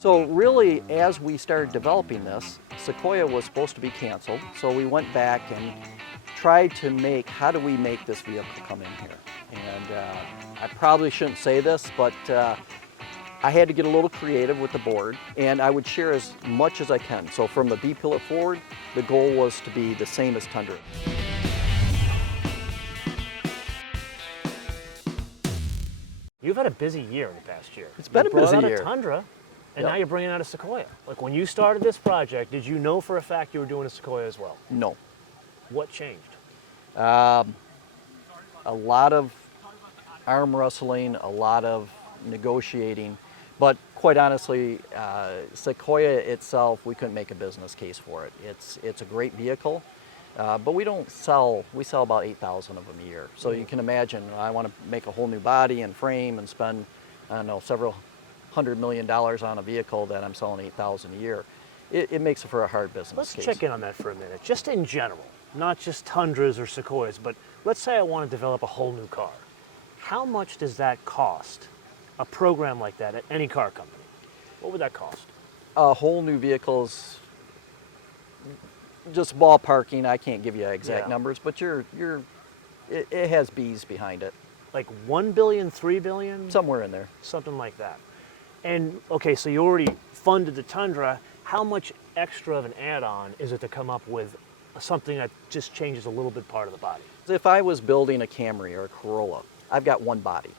So really, as we started developing this, Sequoia was supposed to be canceled. So we went back and tried to make, how do we make this vehicle come in here? And I probably shouldn't say this, but I had to get a little creative with the board, and I would share as much as I can. So from the B-pillar forward, the goal was to be the same as Tundra. You've had a busy year in the past year. It's been a busy You brought year. out a Tundra, and Yep. now you're bringing out a Sequoia. Like when you started this project, did you know for a fact you were doing a Sequoia as well? No. What changed? A lot of arm wrestling, a lot of negotiating, but quite honestly, Sequoia itself, we couldn't make a business case for it. It's a great vehicle, but we sell about 8,000 of them a year. So you can imagine, I want to make a whole new body and frame and spend, I don't know, several $100 million on a vehicle that I'm selling 8,000 a year. It makes it for a hard business Let's case. check in on that for a minute. Just in general, not just Tundras or Sequoias, but let's say I want to develop a whole new car. How much does that cost, a program like that at any car company? What would that cost? A whole new vehicles, just ballparking, I can't give you exact numbers, but it has B's behind it. Like 1 billion, 3 billion? Somewhere in there. Something like that. And okay, so you already funded the Tundra. How much extra of an add-on is it to come up with something that just changes a little bit part of the body? If I was building a Camry or a Corolla, I've got one body.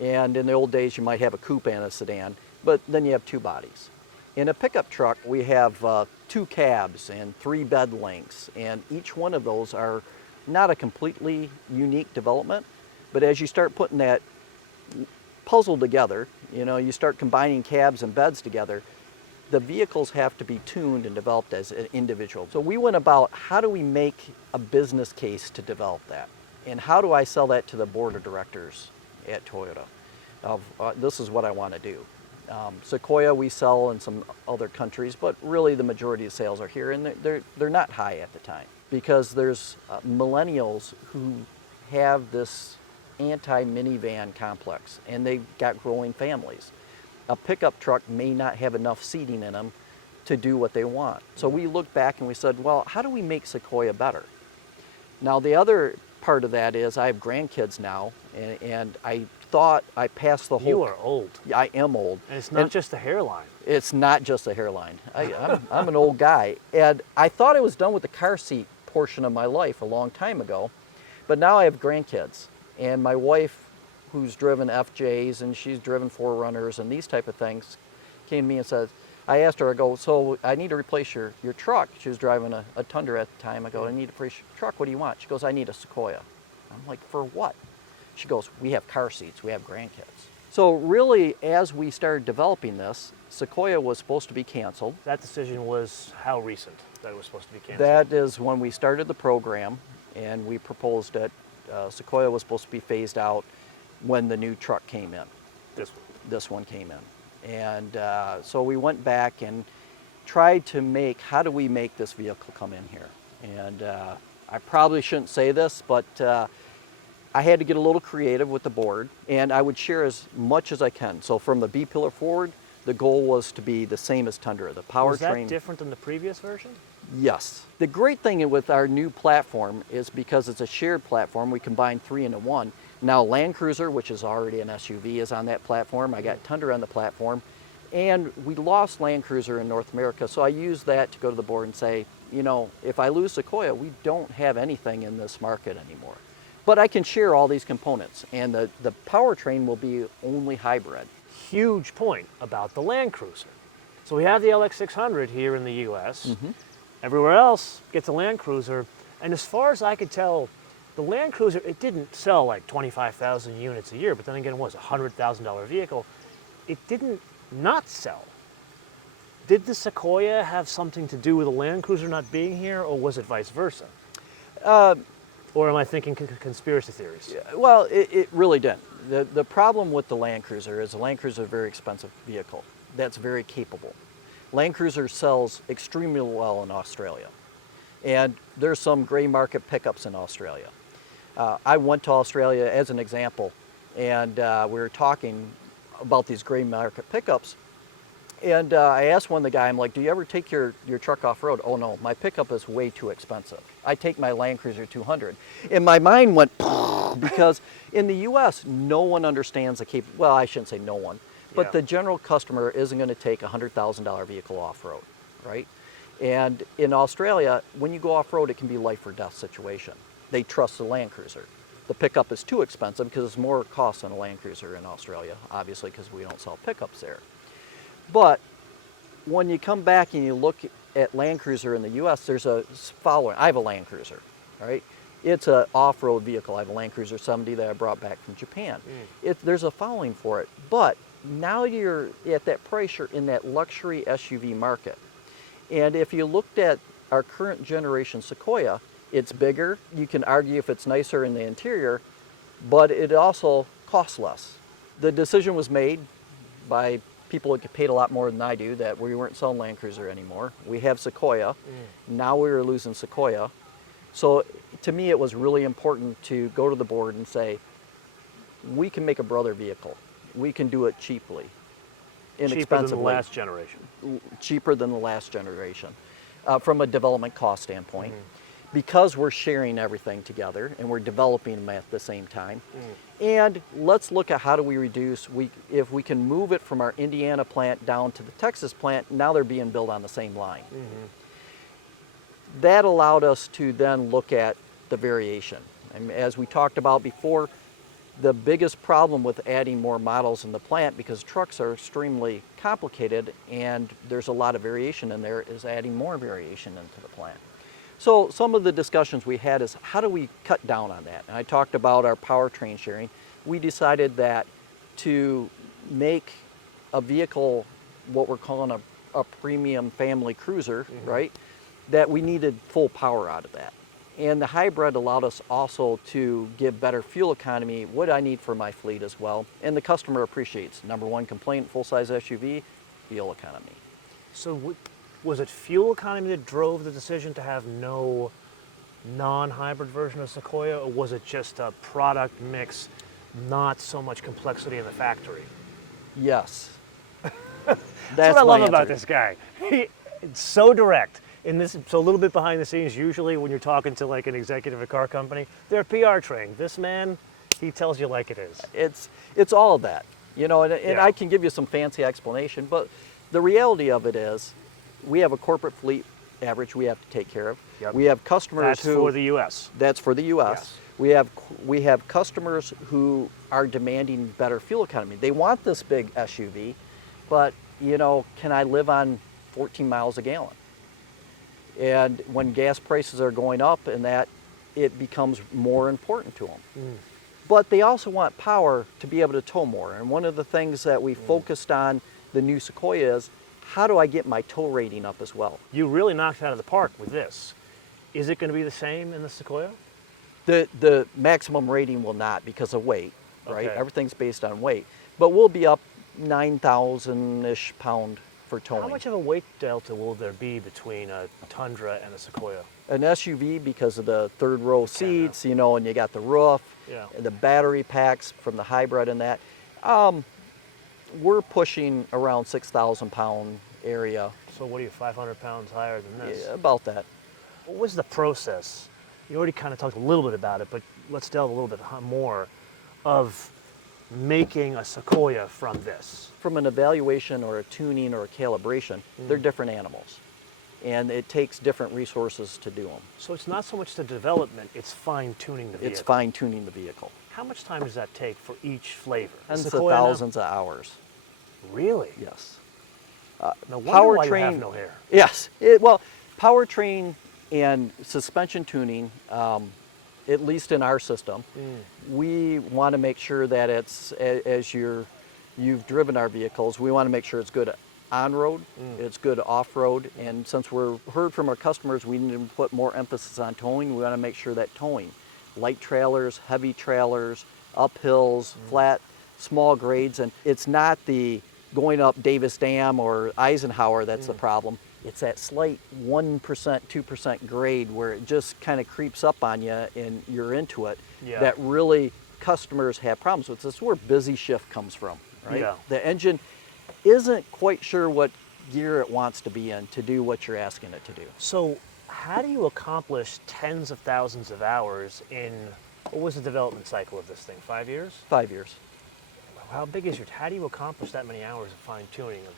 And in the old days, you might have a coupe and a sedan, but then you have two bodies. In a pickup truck, we have two cabs and 3 bed lengths, and each one of those are not a completely unique development, but as you start putting that puzzle together, you start combining cabs and beds together, the vehicles have to be tuned and developed as an individual. So we went about, how do we make a business case to develop that? And how do I sell that to the board of directors at Toyota? This is what I want to do. Sequoia we sell in some other countries, but really the majority of sales are here, and they're not high at the time because there's millennials who have this anti-minivan complex, and they've got growing families. A pickup truck may not have enough seating in them to do what they want. So we looked back and we said, well, how do we make Sequoia better? Now the other part of that is I have grandkids now, and I thought I passed the whole... You are old. I am old. And it's not just the hairline. It's not just the hairline. I'm an old guy. And I thought I was done with the car seat portion of my life a long time ago, but now I have grandkids. And my wife, who's driven FJs and she's driven 4Runners and these type of things, came to me and said, I asked her, I go, so I need to replace your truck. She was driving a Tundra at the time. I go, I need to replace your truck. What do you want? She goes, I need a Sequoia. I'm like, for what? She goes, we have car seats. We have grandkids. So really, as we started developing this, Sequoia was supposed to be canceled. That decision was how recent that it was supposed to be canceled? That is when we started the program, and we proposed that Sequoia was supposed to be phased out when the new truck came in. This one came in. And so we went back and tried to make, how do we make this vehicle come in here? And I probably shouldn't say this, but I had to get a little creative with the board, and I would share as much as I can. So from the B-pillar forward, the goal was to be the same as Tundra. The powertrain. Was that different than the previous version? Yes. The great thing with our new platform is because it's a shared platform, we combine 3 into 1. Now Land Cruiser, which is already an SUV, is on that platform. I got Tundra on the platform. And we lost Land Cruiser in North America, so I used that to go to the board and say, if I lose Sequoia, we don't have anything in this market anymore. But I can share all these components, and the powertrain will be only hybrid. Huge point about the Land Cruiser. So we have the LX600 here in the US. Mm-hmm. Everywhere else gets a Land Cruiser. And as far as I could tell, the Land Cruiser, it didn't sell like 25,000 units a year, but then again, it was a $100,000 vehicle. It didn't not sell. Did the Sequoia have something to do with the Land Cruiser not being here, or was it vice versa? Or am I thinking conspiracy theories? Well, it really didn't. The problem with the Land Cruiser is the Land Cruiser is a very expensive vehicle that's very capable. Land Cruiser sells extremely well in Australia. And there's some gray market pickups in Australia. I went to Australia as an example, and we were talking about these gray market pickups, And I asked one of the guy, I'm like, do you ever take your truck off-road? Oh no, my pickup is way too expensive. I take my Land Cruiser 200. And my mind went, because in the US, no one understands well, I shouldn't say no one, but Yeah. the general customer isn't gonna take a $100,000 vehicle off-road, right? And in Australia, when you go off-road, it can be life or death situation. They trust the Land Cruiser. The pickup is too expensive because it's more cost than a Land Cruiser in Australia, obviously, because we don't sell pickups there. But when you come back and you look at Land Cruiser in the US, there's a following. I have a Land Cruiser, all right? It's an off-road vehicle. I have a Land Cruiser 70 that I brought back from Japan. There's a following for it. But now you're at that price, you're in that luxury SUV market. And if you looked at our current generation Sequoia, it's bigger. You can argue if it's nicer in the interior, but it also costs less. The decision was made by people who get paid a lot more than I do that we weren't selling Land Cruiser anymore. We have Sequoia. Now we were losing Sequoia. So to me, it was really important to go to the board and say, we can make a brother vehicle. We can do it cheaply, inexpensively. Cheaper than the last generation. Cheaper than the last generation from a development cost standpoint. Because we're sharing everything together and we're developing them at the same time. And let's look at how do we reduce, if we can move it from our Indiana plant down to the Texas plant, now they're being built on the same line. That allowed us to then look at the variation. And as we talked about before, the biggest problem with adding more models in the plant, because trucks are extremely complicated and there's a lot of variation in there, is adding more variation into the plant. So some of the discussions we had is how do we cut down on that? And I talked about our powertrain sharing. We decided that to make a vehicle what we're calling a premium family cruiser, right? That we needed full power out of that. And the hybrid allowed us also to give better fuel economy, what I need for my fleet as well. And the customer appreciates. Number one complaint, full-size SUV, fuel economy. So was it fuel economy that drove the decision to have no non-hybrid version of Sequoia, or was it just a product mix, not so much complexity in the factory? Yes. That's what I love about this guy. It's so direct. So a little bit behind the scenes, usually when you're talking to like an executive of a car company, they're PR trained. This man, he tells you like it is. It's all of that, you know, and I can give you some fancy explanation, but the reality of it is, we have a corporate fleet average we have to take care of. We have customers That's for the U.S. That's for the U.S. Yes. We have customers who are demanding better fuel economy. They want this big SUV, but you know, can I live on 14 miles a gallon? And when gas prices are going up, and that it becomes more important to them. But they also want power to be able to tow more. And one of the things that we focused on the new Sequoia is, how do I get my tow rating up as well? You really knocked it out of the park with this. Is it going to be the same in the Sequoia? The maximum rating will not because of weight, right? Okay. Everything's based on weight. But we'll be up 9,000-ish pound for towing. How much of a weight delta will there be between a Tundra and a Sequoia? An SUV, because of the third row seats, you know, and you got the roof, and the battery packs from the hybrid and that. We're pushing around 6,000 pound area. So what are you, 500 pounds higher than this? Yeah, about that. What was the process? You already kind of talked a little bit about it, but let's delve a little bit more of making a Sequoia from this. From an evaluation or a tuning or a calibration, they're different animals. And it takes different resources to do them. So it's not so much the development, it's fine-tuning the vehicle. It's fine-tuning the vehicle. How much time does that take for each flavor? Tens of thousands of hours. Really? Yes. No wonder why you have no hair. Yes. Well, powertrain and suspension tuning, at least in our system, we want to make sure that it's, as you've driven our vehicles, we want to make sure it's good on-road, it's good off-road, and since we're heard from our customers, we need to put more emphasis on towing. We want to make sure that towing, light trailers, heavy trailers, uphills, flat, small grades, and it's not the going up Davis Dam or Eisenhower that's the problem. It's that slight 1%, 2% grade where it just kind of creeps up on you and you're into it. That really customers have problems with. This is where busy shift comes from, right? The engine, isn't quite sure what gear it wants to be in to do what you're asking it to do. So how do you accomplish tens of thousands of hours in, what was the development cycle of this thing, 5 years? 5 years. How big is how do you accomplish that many hours of fine tuning of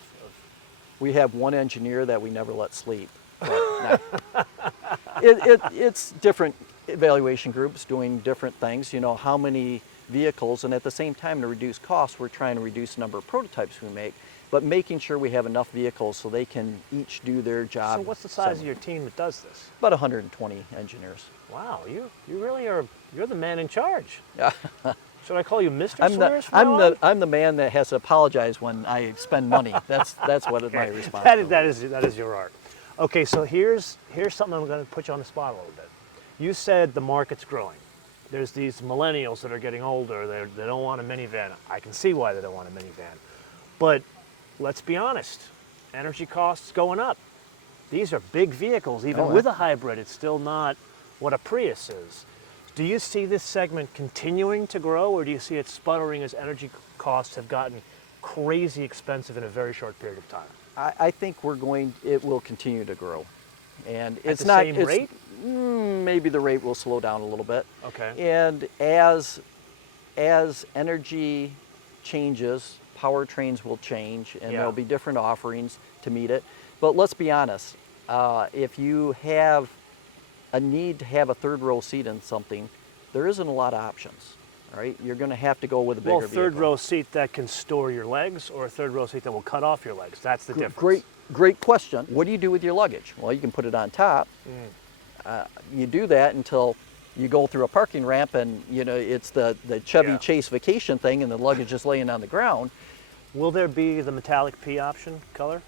We have one engineer that we never let sleep. But, no. It's different evaluation groups doing different things, you know, how many vehicles, and at the same time to reduce costs, we're trying to reduce the number of prototypes we make, but making sure we have enough vehicles so they can each do their job. So what's the size of your team that does this? About 120 engineers. Wow, you really are, you're the man in charge. Yeah. Should I call you Mr. I'm Sweers from now on? I'm the man that has to apologize when I spend money. That's what my responsibility. That is your art. Okay, so here's something I'm going to put you on the spot a little bit. You said the market's growing. There's these millennials that are getting older. They don't want a minivan. I can see why they don't want a minivan. But let's be honest, energy costs going up. These are big vehicles. Even with a hybrid, it's still not what a Prius is. Do you see this segment continuing to grow, or do you see it sputtering as energy costs have gotten crazy expensive in a very short period of time? I think it will continue to grow. And At the same rate? Maybe the rate will slow down a little bit. Okay. And as energy changes, powertrains will change, and there'll be different offerings to meet it. But let's be honest, if you have a need to have a third row seat in something, there isn't a lot of options. Right? You're going to have to go with a bigger vehicle. Third row seat that can store your legs, or a third row seat that will cut off your legs? That's the difference. Great question. What do you do with your luggage? Well, you can put it on top. You do that until you go through a parking ramp, and you know it's the Chevy Chase vacation thing, and the luggage is laying on the ground. Will there be the metallic P option color?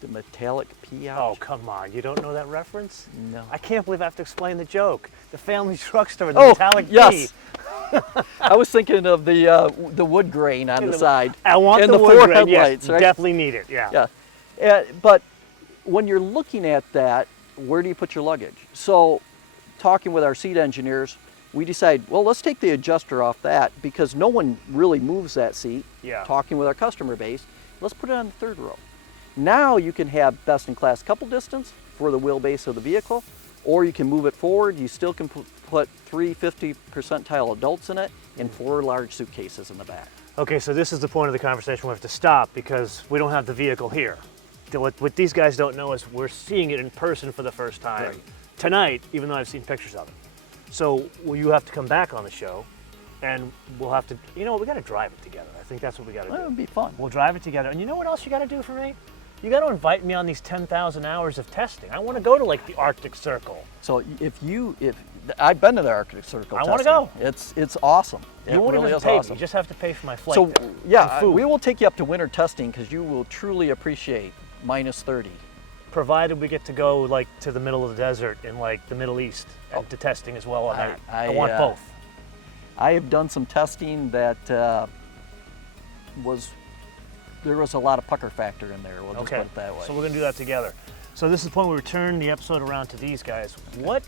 The metallic P option? Oh, come on. You don't know that reference? No. I can't believe I have to explain the joke. The family truck store, the Oh, metallic yes. P. I was thinking of the wood grain on the side. I want and the wood four grain, headlights, yes. right? Definitely need it, yeah. Yeah. But when you're looking at that, where do you put your luggage? So talking with our seat engineers, we decide, well, let's take the adjuster off that because no one really moves that seat. Yeah. Talking with our customer base, let's put it on the third row. Now you can have best in class couple distance for the wheelbase of the vehicle, or you can move it forward. You still can put 3 50 percentile adults in it and 4 large suitcases in the back. Okay, so this is the point of the conversation we have to stop because we don't have the vehicle here. What these guys don't know is we're seeing it in person for the first time tonight, even though I've seen pictures of it. So you have to come back on the show, and we'll have to, you know what, we got to drive it together. I think that's what we got to do. Well, it'd be fun. We'll drive it together. And you know what else you got to do for me? You got to invite me on these 10,000 hours of testing. I want to go to like the Arctic Circle. So if I've been to the Arctic Circle. I want to go. It's awesome. You won't even pay me. You just have to pay for my flight. So there. yeah, we will take you up to winter testing because you will truly appreciate -30. Provided we get to go like to the middle of the desert in like the Middle East and to testing as well on that. I want both. I have done some testing that there was a lot of pucker factor in there. We'll just put it that way. So we're going to do that together. So this is the point where we turn the episode around to these guys. What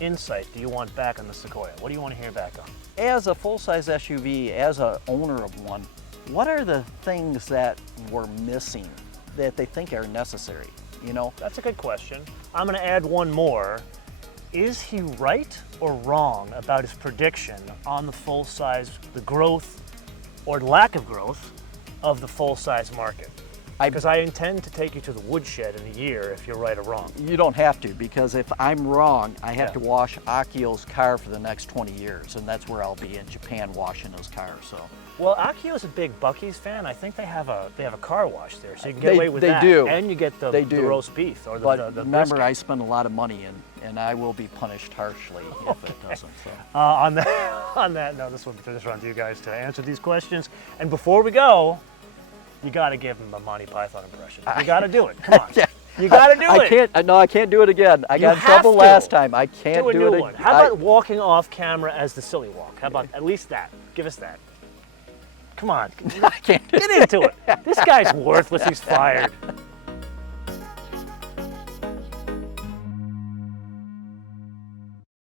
insight do you want back on the Sequoia? What do you want to hear back on? As a full-size SUV, as an owner of one, what are the things that we're missing that they think are necessary? You know? That's a good question. I'm going to add one more. Is he right or wrong about his prediction on the full-size, the growth or lack of growth of the full-size market? Because I intend to take you to the woodshed in a year if you're right or wrong. You don't have to, because if I'm wrong, I have to wash Akio's car for the next 20 years, and that's where I'll be in Japan washing those cars. So. Well, Akio's a big Buc-ee's fan. I think they have a car wash there, so you can get away with that. They do. And you get the roast beef or the remember, brisket. I spend a lot of money, and I will be punished harshly if it doesn't. So. On that note, this will turn this around to you guys to answer these questions. And before we go, you got to give him a Monty Python impression. You got to do it. Come on. You got to do it. I can't do it again. I got in trouble last time. I can't do it again. How about walking off camera as the silly walk? How about at least that? Give us that. Come on. I can't. Get into it. This guy's worthless. He's fired.